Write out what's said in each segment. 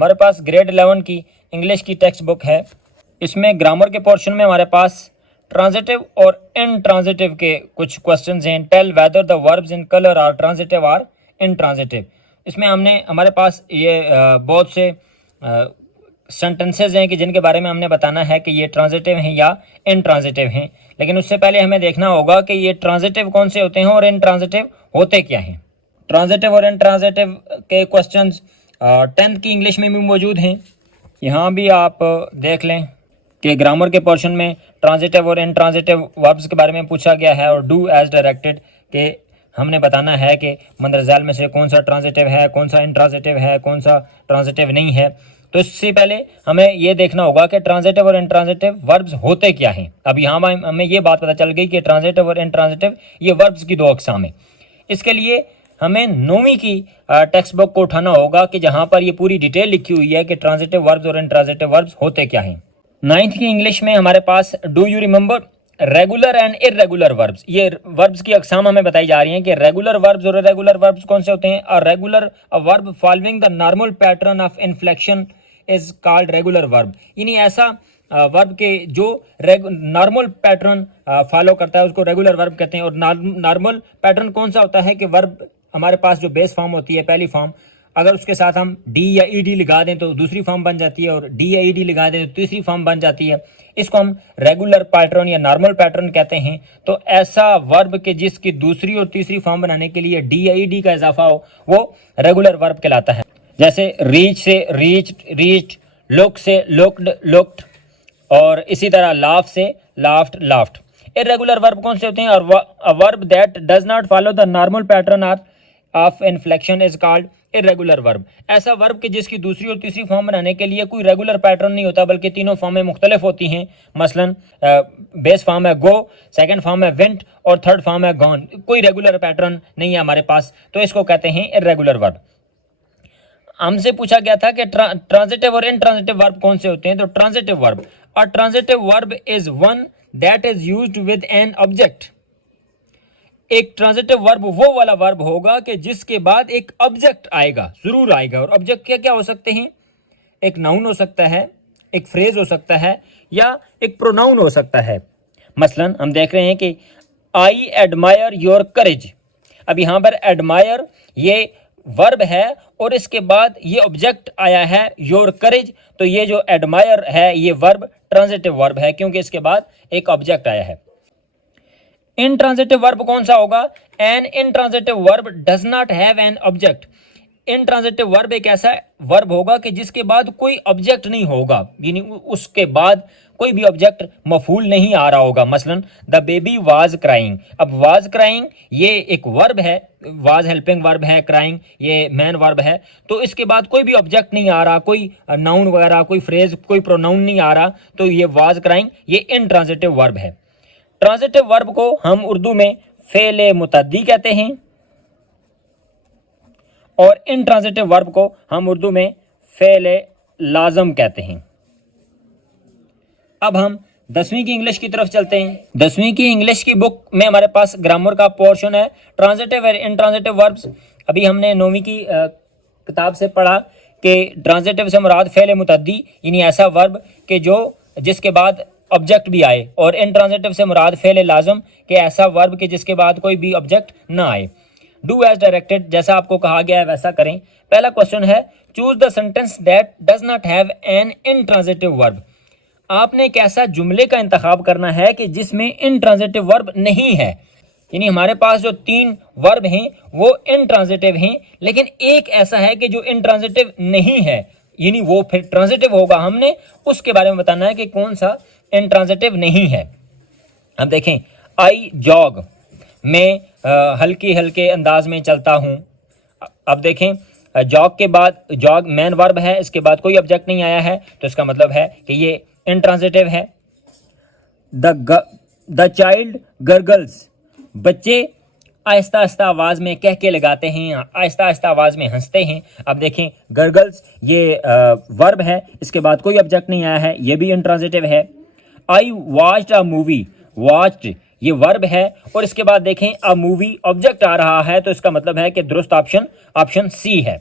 हमारे पास ग्रेड 11 की इंग्लिश की टेक्स्ट बुक है। इसमें ग्रामर के पोर्शन में हमारे पास ट्रांजिटिव और इनट्रांजिटिव के कुछ क्वेश्चंस हैं। Tell whether the verbs in colour or transitive or intransitive. इसमें हमारे पास ये बहुत से सेंटेंसेज हैं कि जिनके बारे में हमने बताना है कि ये ट्रांजिटिव हैं या इनट्रांजिटिव हैं। लेकिन उससे पहले हमें देखना होगा कि ये ट्रांजिटिव कौन से होते हैं और इनट्रांजिटिव होते क्या हैं। ट्रांजिटिव और इनट्रांजिटिव के क्वेश्चंस 10th की इंग्लिश में भी मौजूद हैं। यहाँ भी आप देख लें कि ग्रामर के पोर्शन में ट्रांजिटिव और इनट्रांजिटिव वर्ब्स के बारे में पूछा गया है और डू एज डायरेक्टेड के हमने बताना है कि मंदरजाल में से कौन सा ट्रांजिटिव है, कौन सा इनट्रांजिटिव है, कौन सा ट्रांजिटिव नहीं है। तो इससे पहले हमें ये देखना होगा कि ट्रांजिटिव और इनट्रांजिटिव वर्ब्स होते क्या हैं। अब यहाँ हमें ये बात पता चल गई कि ट्रांजिटिव और इनट्रांजिटिव ये वर्ब्स की 2 अक़साम है। इसके लिए हमें 9वीं की टेक्स्ट बुक को उठाना होगा कि जहाँ पर ये पूरी डिटेल लिखी हुई है कि ट्रांजिटिव वर्ब्स और इनट्रांजिटिव वर्ब्स होते क्या हैं। 9th की इंग्लिश में हमारे पास do you remember regular and irregular verbs, ये वर्ब्स की अक़साम हमें बताई जा रही हैं कि रेगुलर वर्ब्स और इर्रेगुलर वर्ब्स कौन से होते हैं। A regular verb following the normal pattern of inflection is called regular verb. यानी ऐसा वर्ब के जो नॉर्मल पैटर्न फॉलो करता है उसको रेगुलर वर्ब कहते हैं। और नॉर्मल पैटर्न कौन सा होता है कि वर्ब हमारे पास जो बेस फॉर्म होती है, पहली फॉर्म, अगर उसके साथ हम डी या ईडी लगा दें तो दूसरी फॉर्म बन जाती है और डी या ईडी लगा दें तो तीसरी फॉर्म बन जाती है। इसको हम रेगुलर पैटर्न या नॉर्मल पैटर्न कहते हैं। तो ऐसा वर्ब के जिसकी दूसरी और तीसरी फॉर्म बनाने के लिए डी या ईडी का इजाफा हो वो रेगुलर वर्ब कहलाता है। जैसे रीच से रीच्ड रीच्ड, लुक से लुक्ड लुक्ड, और इसी तरह लाफ से लाफ्ड लाफ्ड। इर्रेगुलर वर्ब कौन से होते हैं? और a verb that does not follow the normal pattern of inflection is called irregular verb. ऐसा वर्ब कि जिसकी दूसरी और तीसरी फॉर्म बनाने के लिए कोई रेगुलर पैटर्न नहीं होता बल्कि तीनों फॉर्में मुख्तलिफ होती हैं। मसलन बेस फॉर्म है गो, सेकंड फॉर्म है वेंट और थर्ड फॉर्म है गॉन। कोई रेगुलर पैटर्न नहीं है हमारे पास, तो इसको कहते हैं इर्रेगुलर वर्ब। हमसे पूछा गया था कि ट्रांजिटिव और इनट्रांजिटिव वर्ब कौन से होते हैं। तो transitive verb, a transitive verb is one that is used with an object. एक ट्रांजिटिव वर्ब वो वाला वर्ब होगा कि जिसके बाद एक ऑब्जेक्ट आएगा, जरूर आएगा। और ऑब्जेक्ट क्या क्या हो सकते हैं? एक नाउन हो सकता है, एक फ्रेज हो सकता है, या एक प्रोनाउन हो सकता है। मसलन हम देख रहे हैं कि आई एडमायर योर करेज। अब यहाँ पर एडमायर ये वर्ब है और इसके बाद ये ऑब्जेक्ट आया है योर करेज। तो ये जो एडमायर है ये वर्ब ट्रांजिटिव वर्ब है क्योंकि इसके बाद एक ऑब्जेक्ट आया है। इनट्रांजिटिव वर्ब कौन सा होगा? An intransitive verb does not have an object. Intransitive verb एक ऐसा वर्ब होगा कि जिसके बाद कोई ऑब्जेक्ट नहीं होगा, यानी उसके बाद कोई भी ऑब्जेक्ट मफूल नहीं आ रहा होगा। मसलन द बेबी वाज क्राइंग। अब वाज क्राइंग ये एक वर्ब है, वाज हेल्पिंग वर्ब है, क्राइंग ये मैन वर्ब है। तो इसके बाद कोई भी ऑब्जेक्ट नहीं आ रहा, कोई नाउन वगैरह, कोई फ्रेज, कोई प्रोनाउन नहीं आ रहा, तो ये वाज क्राइंग ये इनट्रांजिटिव वर्ब है। ट्रांजिटिव वर्ब को हम उर्दू में फेले मुतद्दी कहते हैं और इनट्रांजिटिव वर्ब को हम उर्दू में फेले लाजम कहते हैं। अब हम 10वीं की इंग्लिश की तरफ चलते हैं। 10वीं की इंग्लिश की बुक में हमारे पास ग्रामर का पोर्शन है ट्रांजिटिव और इनट्रांजिटिव वर्ब्स। अभी हमने 9वीं की किताब से पढ़ा कि ट्रांजिटिव से मुराद फेले मुतद्दी यानी ऐसा वर्ब कि जो जिसके बाद ऑब्जेक्ट भी आए, और इनट्रांजिटिव से मुराद फेले लाजम कि ऐसा वर्ब कि जिसके बाद कोई भी ऑब्जेक्ट ना आए। डू एज डायरेक्टेड, जैसा आपको कहा गया है वैसा करें। पहला क्वेश्चन है choose the sentence that does not have N intransitive verb. आपने एक ऐसा जुमले का इंतखाब करना है कि जिसमें इनट्रांजिटिव वर्ब नहीं है। यानी हमारे पास जो 3 वर्ब हैं वो इनट्रांजिटिव हैं, लेकिन एक ऐसा है कि जो इनट्रांजिटिव नहीं है, यानी वो फिर ट्रांजिटिव होगा। हमने उसके बारे में बताना है कि कौन सा इनट्रांजिटिव नहीं है। अब देखें, आई जॉग, मैं हल्के हल्के अंदाज में चलता हूं। अब देखें, जॉग के बाद जॉग मैन वर्ब है, इसके बाद कोई ऑब्जेक्ट नहीं आया है, तो इसका मतलब है कि ये इनट्रांजिटिव है। द चाइल्ड गर्गल्स, बच्चे आहिस्ता आहिस्ता आवाज़ में कह के लगाते हैं, आहिस्ता आहिस्ता आवाज़ में हंसते हैं। अब देखें, गर्गल्स ये वर्ब है, इसके बाद कोई ऑब्जेक्ट नहीं आया है, ये भी इनट्रांजिटिव है। I watched a movie, watched ये वर्ब है और इसके बाद देखें अ मूवी ऑब्जेक्ट आ रहा है, तो इसका मतलब है कि दुरुस्त ऑप्शन सी है।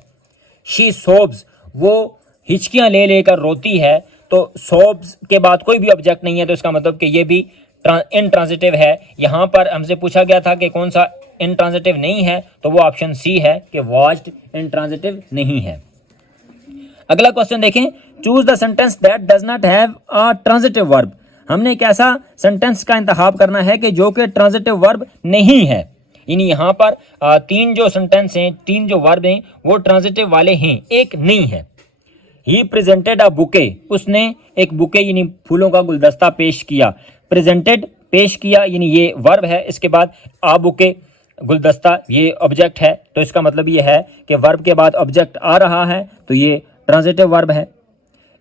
शी सोब्स, वो हिचकियां ले लेकर रोती है, तो सोब्स के बाद कोई भी ऑब्जेक्ट नहीं है, तो इसका मतलब कि ये भी इनट्रांजिटिव है। यहाँ पर हमसे पूछा गया था कि कौन सा इनट्रांजिटिव नहीं है, तो वो ऑप्शन सी है कि वॉच्ड इनट्रांजिटिव नहीं है। अगला क्वेश्चन देखें, choose the sentence that does not have a transitive verb. हमने एक ऐसा सेंटेंस का इंतखाब करना है कि जो कि ट्रांजिटिव वर्ब नहीं है। यानी यहाँ पर तीन जो सेंटेंस हैं, तीन जो वर्ब हैं वो ट्रांजिटिव वाले हैं, एक नहीं है। ही प्रेजेंटेड अ बुके, उसने एक बुके यानी फूलों का गुलदस्ता पेश किया। प्रेजेंटेड पेश किया यानी ये वर्ब है, इसके बाद आ बुके गुलदस्ता ये ऑब्जेक्ट है, तो इसका मतलब ये है कि वर्ब के बाद ऑब्जेक्ट आ रहा है, तो ये ट्रांजिटिव वर्ब है।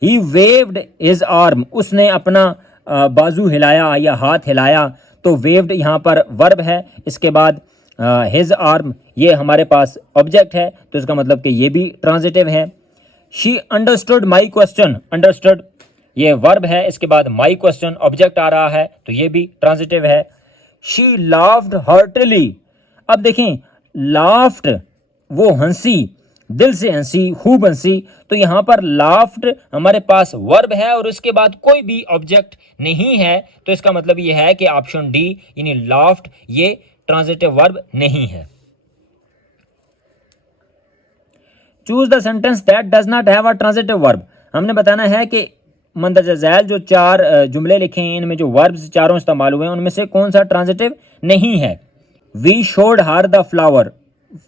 ही वेव्ड हिज आर्म, उसने अपना बाजू हिलाया या हाथ हिलाया, तो वेव्ड यहाँ पर वर्ब है, इसके बाद हिज आर्म ये हमारे पास ऑब्जेक्ट है, तो इसका मतलब कि ये भी ट्रांजिटिव है। She understood my question, understood ये वर्ब है, इसके बाद माई क्वेश्चन ऑब्जेक्ट आ रहा है, तो ये भी ट्रांजिटिव है। शी लाफ्ड हार्टली, अब देखें लाफ्ड वो हंसी, दिल से हंसी, खूब हंसी, तो यहाँ पर लाफ्ड हमारे पास वर्ब है और उसके बाद कोई भी ऑब्जेक्ट नहीं है, तो इसका मतलब ये है कि ऑप्शन डी यानी लाफ्ड ये ट्रांजिटिव वर्ब नहीं है। Choose the sentence that does not have a transitive verb. हमने बताना है कि मंदरजा झैल जो चार जुमले लिखे हैं, इनमें जो वर्ब्स चारों इस्तेमाल हुए हैं उनमें से कौन सा ट्रांजिटिव नहीं है। We showed her the flower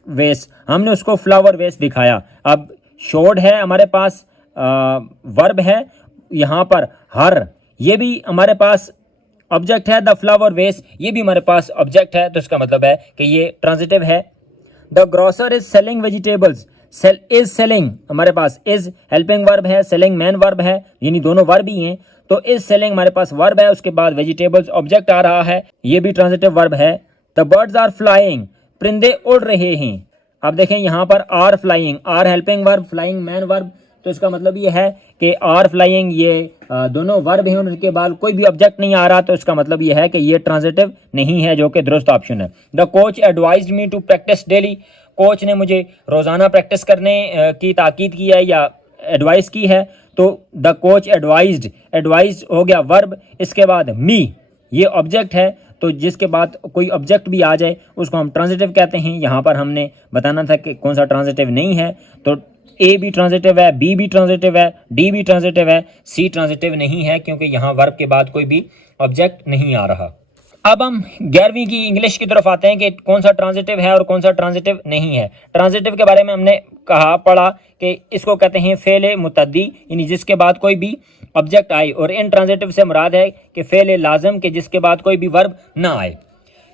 vase, हमने उसको फ्लावर वेस दिखाया। अब शोड है हमारे पास वर्ब है, यहाँ पर हर ये भी हमारे पास ऑब्जेक्ट है, द फ्लावर वेस ये भी हमारे पास ऑब्जेक्ट है, तो इसका मतलब है कि ये ट्रांजिटिव है। The grocer is selling vegetables, sell is selling हमारे पास इज हेल्पिंग वर्ब है, सेलिंग मैन वर्ब है, यानी दोनों वर्ब ही हैं, तो इज सेलिंग हमारे पास वर्ब है, उसके बाद वेजिटेबल्स ऑब्जेक्ट आ रहा है, ये भी ट्रांजिटिव वर्ब है। द बर्ड्स आर फ्लाइंग, परिंदे उड़ रहे हैं। अब देखें यहाँ पर are flying, are helping verb, flying main verb, तो इसका मतलब ये है कि आर फ्लाइंग ये दोनों वर्ब हैं, उनके बाद कोई भी ऑब्जेक्ट नहीं आ रहा, तो इसका मतलब ये है कि ये ट्रांजिटिव नहीं है, जो कि दुरुस्त ऑप्शन है। The coach advised me to practise daily, coach ने मुझे रोज़ाना प्रैक्टिस करने की ताकीद की है या एडवाइस की है, तो द कोच एडवाइज्ड, एडवाइज हो गया वर्ब, इसके बाद मी ये ऑब्जेक्ट है, तो जिसके बाद कोई ऑब्जेक्ट भी आ जाए उसको हम ट्रांजिटिव कहते हैं। यहाँ पर हमने बताना था कि कौन सा ट्रांजिटिव नहीं है, तो ए भी ट्रांजिटिव है, बी भी ट्रांजिटिव है, डी भी ट्रांजिटिव है, सी ट्रांजिटिव नहीं है क्योंकि यहाँ वर्ब के बाद कोई भी ऑब्जेक्ट नहीं आ रहा। अब हम 11वीं की इंग्लिश की तरफ आते हैं कि कौन सा ट्रांजिटिव है और कौन सा ट्रांजिटिव नहीं है। ट्रांजिटिव के बारे में हमने पढ़ा कि इसको कहते हैं फेल मुतद्दी, यानी जिसके बाद कोई भी ऑब्जेक्ट आए, और इन ट्रांजिटिव से मुराद है कि फेल लाजम के जिसके बाद कोई भी वर्ब ना आए।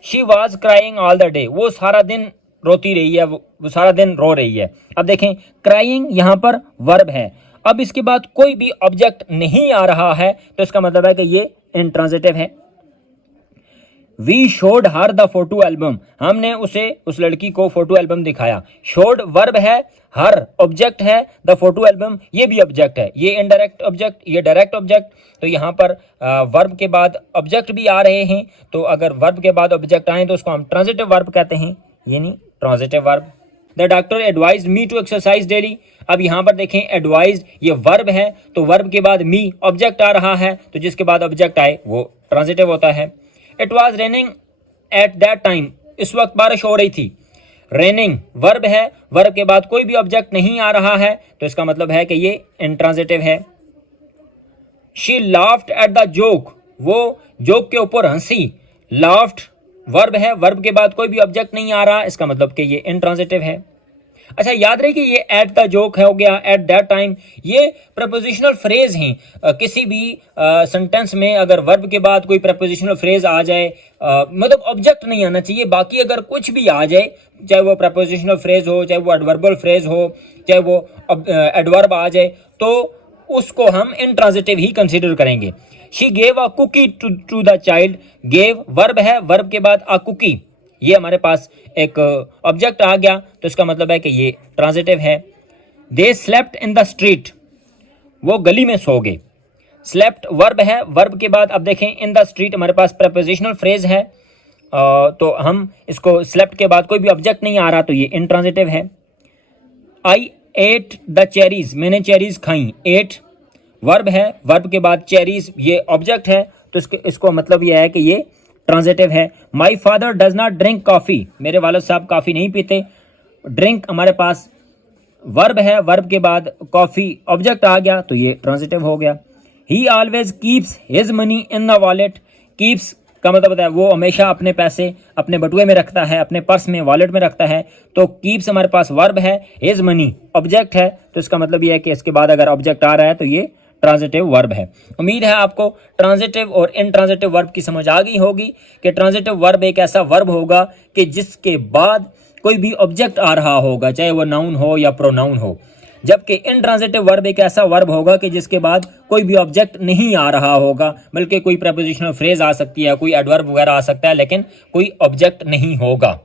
She was crying all the day, वो सारा दिन रोती रही है, वो सारा दिन रो रही है। अब देखें क्राइंग यहाँ पर वर्ब है, अब इसके बाद कोई भी ऑब्जेक्ट नहीं आ रहा है, तो इसका मतलब है कि ये इंट्रांजिटिव है। We showed her the photo album, हमने उसे उस लड़की को फोटो एल्बम दिखाया। शोड वर्ब है, हर ऑब्जेक्ट है, द फोटो एल्बम ये भी ऑब्जेक्ट है, ये इनडायरेक्ट ऑब्जेक्ट, ये डायरेक्ट ऑब्जेक्ट, तो यहाँ पर वर्ब के बाद ऑब्जेक्ट भी आ रहे हैं, तो अगर वर्ब के बाद ऑब्जेक्ट आए तो उसको हम ट्रांजिटिव वर्ब कहते हैं, यानी transitive verb. The doctor advise me to exercise daily, अब यहाँ पर देखें एडवाइज ये वर्ब है, तो वर्ब के बाद मी ऑब्जेक्ट आ रहा है, तो जिसके बाद ऑब्जेक्ट आए वो ट्रांजिटिव होता है। It was raining at that time, इस वक्त बारिश हो रही थी। रेनिंग वर्ब है, वर्ब के बाद कोई भी ऑब्जेक्ट नहीं आ रहा है, तो इसका मतलब है कि ये इंट्रांजिटिव है। She laughed at the joke, वो जोक के ऊपर हंसी। लाफ्ड वर्ब है, वर्ब के बाद कोई भी ऑब्जेक्ट नहीं आ रहा, इसका मतलब कि ये इंट्रांजिटिव है। अच्छा याद रहे कि ये एट द जोक हो गया, एट दैट टाइम, ये प्रपोजिशनल फ्रेज हैं। किसी भी सेंटेंस में अगर वर्ब के बाद कोई प्रपोजिशनल फ्रेज आ जाए, मतलब ऑब्जेक्ट नहीं आना चाहिए, बाकी अगर कुछ भी आ जाए, चाहे वो प्रपोजिशनल फ्रेज हो, चाहे वो एडवर्बल फ्रेज हो, चाहे वो एडवर्ब आ जाए, तो उसको हम इंट्रांजिटिव ही कंसीडर करेंगे। She gave a cookie to the child, gave verb है, वर्ब के बाद अ कुकी ये हमारे पास एक ऑब्जेक्ट आ गया, तो इसका मतलब है कि ये ट्रांजिटिव है। दे स्लेप्ट इन द स्ट्रीट, वो गली में सो गए। स्लेप्ट वर्ब है, वर्ब के बाद अब देखें इन द स्ट्रीट हमारे पास प्रपोजिशनल फ्रेज है, तो हम इसको स्लेप्ट के बाद कोई भी ऑब्जेक्ट नहीं आ रहा, तो ये इंट्रांजिटिव है। आई एट द चेरीज, मैंने चेरीज खाई। एट वर्ब है, वर्ब के बाद चेरीज ये ऑब्जेक्ट है, तो इसको मतलब ये है कि ये ट्रांजिटिव है। My father does not drink coffee, मेरे वालिद साहब कॉफ़ी नहीं पीते। ड्रिंक हमारे पास वर्ब है, वर्ब के बाद कॉफ़ी ऑब्जेक्ट आ गया, तो ये ट्रांजिटिव हो गया। ही always keeps his money in the wallet, keeps का मतलब है वो हमेशा अपने पैसे अपने बटुए में रखता है, अपने पर्स में, वॉलेट में रखता है। तो कीप्स हमारे पास वर्ब है, हिज मनी ऑब्जेक्ट है, तो इसका मतलब ये है कि इसके बाद अगर ऑब्जेक्ट आ रहा है तो ये ट्रांजिटिव वर्ब है। उम्मीद है आपको ट्रांजिटिव और इनट्रांजिटिव वर्ब की समझ आ गई होगी कि ट्रांजिटिव वर्ब एक ऐसा वर्ब होगा कि जिसके बाद कोई भी ऑब्जेक्ट आ रहा होगा, चाहे वो नाउन हो या प्रोनाउन हो। जबकि इनट्रांजिटिव वर्ब एक ऐसा वर्ब होगा कि जिसके बाद कोई भी ऑब्जेक्ट नहीं आ रहा होगा, बल्कि कोई प्रेपोजिशनल फ्रेज आ सकती है, कोई एडवर्ब वगैरह आ सकता है, लेकिन कोई ऑब्जेक्ट नहीं होगा।